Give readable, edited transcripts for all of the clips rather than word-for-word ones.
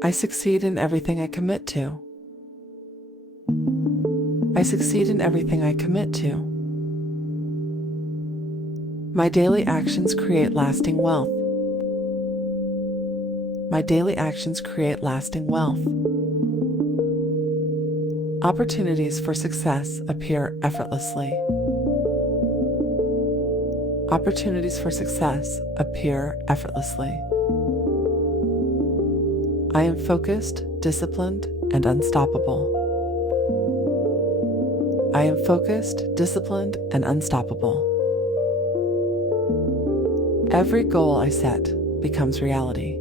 I succeed in everything I commit to. I succeed in everything I commit to. My daily actions create lasting wealth. My daily actions create lasting wealth. Opportunities for success appear effortlessly. Opportunities for success appear effortlessly. I am focused, disciplined, and unstoppable. I am focused, disciplined, and unstoppable. Every goal I set becomes reality.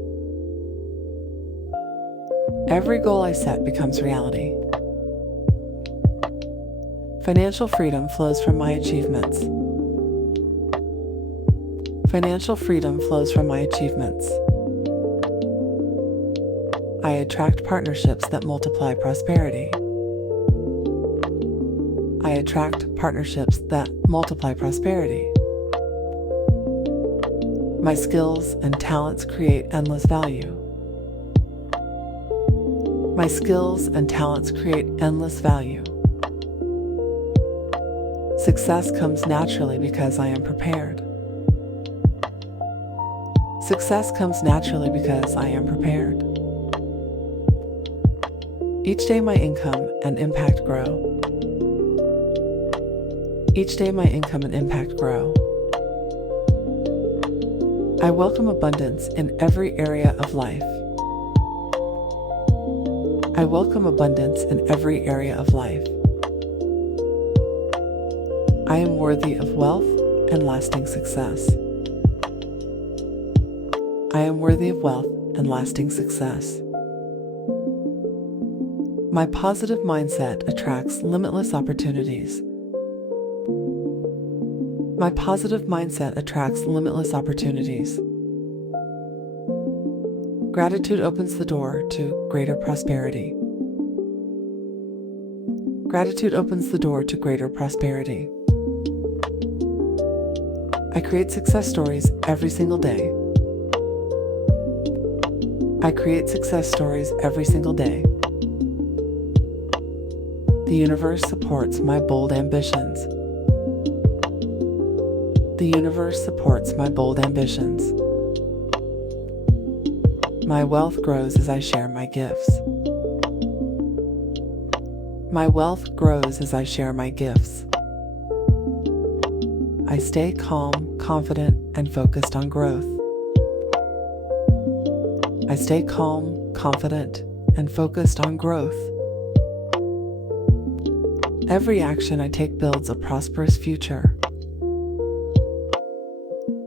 Every goal I set becomes reality. Financial freedom flows from my achievements. Financial freedom flows from my achievements. I attract partnerships that multiply prosperity. I attract partnerships that multiply prosperity. My skills and talents create endless value. My skills and talents create endless value. Success comes naturally because I am prepared. Success comes naturally because I am prepared. Each day my income and impact grow. Each day my income and impact grow. I welcome abundance in every area of life. I welcome abundance in every area of life. I am worthy of wealth and lasting success. I am worthy of wealth and lasting success. My positive mindset attracts limitless opportunities. My positive mindset attracts limitless opportunities. Gratitude opens the door to greater prosperity. Gratitude opens the door to greater prosperity. I create success stories every single day. I create success stories every single day. The universe supports my bold ambitions. The universe supports my bold ambitions. My wealth grows as I share my gifts. My wealth grows as I share my gifts. I stay calm, confident, and focused on growth. I stay calm, confident, and focused on growth. Every action I take builds a prosperous future.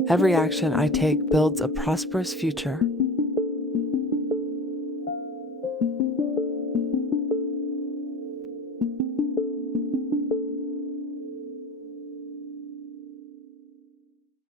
Every action I take builds a prosperous future.